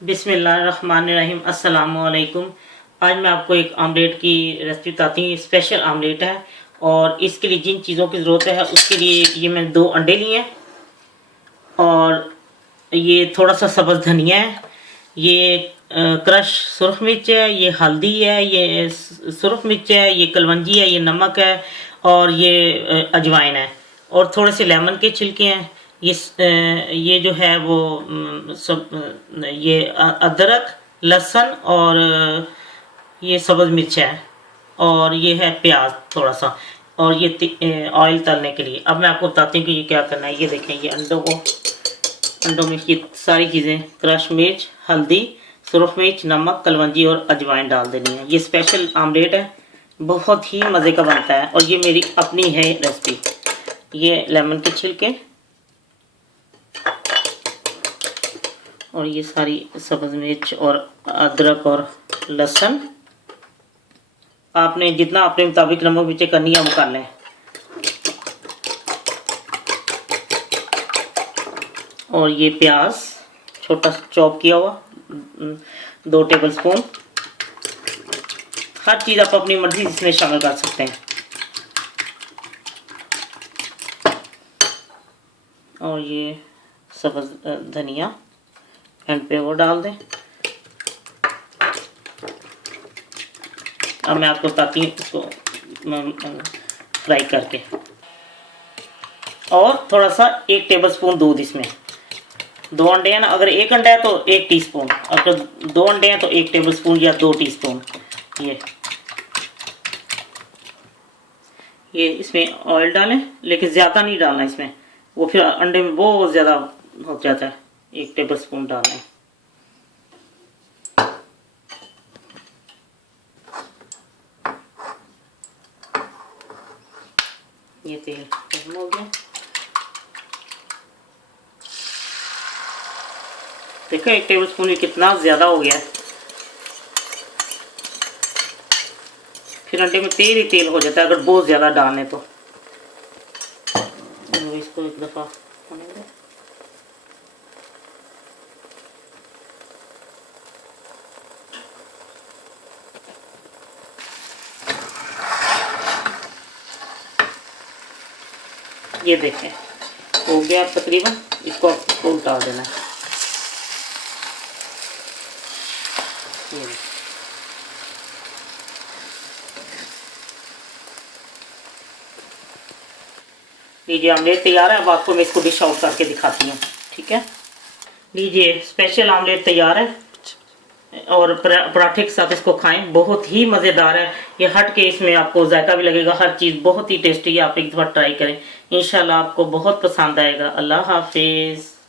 बिस्मिल्लाहिर्रहमानिर्रहीम। अस्सलामुअलैकुम। आज मैं आपको एक आमलेट की रेसिपी बताती हूँ। स्पेशल आमलेट है और इसके लिए जिन चीज़ों की ज़रूरत है उसके लिए ये मैंने 2 अंडे लिए हैं और ये थोड़ा सा सब्ज़ धनिया है, ये क्रश सुरख मिर्च है, ये हल्दी है, ये सुरख मिर्च है, ये कलवंजी है, ये नमक है और ये अजवाइन है और थोड़े से लेमन के छिलके हैं। ये जो है वो ये अदरक, लहसुन और ये सब्ज़ मिर्च है और ये है प्याज थोड़ा सा और ये ऑयल तलने के लिए। अब मैं आपको बताती हूँ कि ये क्या करना है। ये देखें, ये अंडों में ये सारी चीज़ें क्रश मिर्च, हल्दी, सुरख मिर्च, नमक, कलवंजी और अजवाइन डाल देनी है। ये स्पेशल आमलेट है, बहुत ही मज़े का बनता है और ये मेरी अपनी है रेसिपी। ये लेमन के छिलके और ये सारी सब्ज़ मिर्च और अदरक और लहसुन। आपने जितना अपने मुताबिक नमक मिर्ची करनी है वो कर लें। और ये प्याज छोटा चॉप किया हुआ 2 टेबल स्पून। हर चीज़ आप अपनी मर्जी इसमें शामिल कर सकते हैं। और ये सब्ज़ धनिया एंड पे वो डाल दें। अब मैं आपको बताती हूँ इसको फ्राई करके। और थोड़ा सा 1 टेबल स्पून दूध, इसमें 2 अंडे हैं ना, अगर 1 अंडा है तो 1 टीस्पून, अगर 2 अंडे हैं तो 1 टेबल स्पून या 2 टीस्पून। ये इसमें ऑयल डालें, लेकिन ज़्यादा नहीं डालना इसमें, वो फिर अंडे में बहुत ज़्यादा हो जाता है। 1 टेबल स्पून डालें। ये तेल गर्म हो गया। देखो 1 टेबल स्पून कितना ज़्यादा हो गया है। फिर अंडे में तेल ही तेल हो जाता है अगर बहुत ज़्यादा डालें तो। इसको एक दफ़ा होने दें। ये देखें हो गया तकरीबन, इसको उल्टा देना है। लीजिए आमलेट तैयार है। अब आपको मैं इसको डिश आउट करके दिखाती हूँ, ठीक है। लीजिए स्पेशल आमलेट तैयार है और पराठे के साथ इसको खाएं, बहुत ही मज़ेदार है। ये हट के इसमें आपको जायका भी लगेगा, हर चीज़ बहुत ही टेस्टी है। आप एक दफ़ा ट्राई करें, इंशाल्लाह आपको बहुत पसंद आएगा। अल्लाह हाफिज़।